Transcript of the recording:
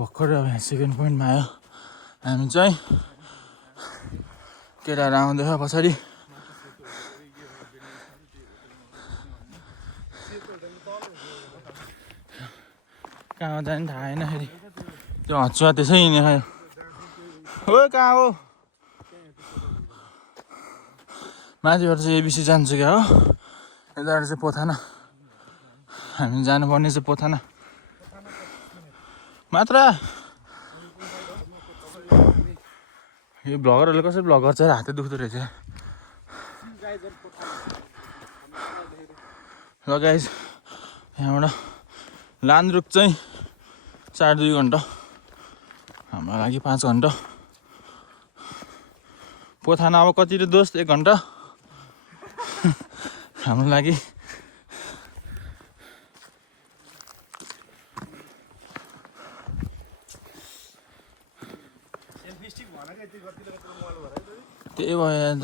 भर्खर अब यहाँ सेकेन्ड पोइन्टमा आयो हामी चाहिँ केटाहरू आउँदैछ पछाडि कहाँ जाने थाहा छैन फेरि त्यो हचुवा त्यसै हिँड्ने खायो हो कहाँ हो माथिबाट चाहिँ एबिसी जान्छु क्या हो यताबाट चाहिँ पोथाना हामी जानुपर्ने चाहिँ पोथाना मात्र यो भ्लगरहरूले कसरी भ्लग गर्छ हातै दुख्दो रहेछ ल गाइस यहाँबाट लान्द्रुक चाहिँ 4.5 घन्टा हाम्रो लागि 5 घन्टा पोथाना अब कति रे दोस्त 1 घन्टा हाम्रो लागि त्यही भयो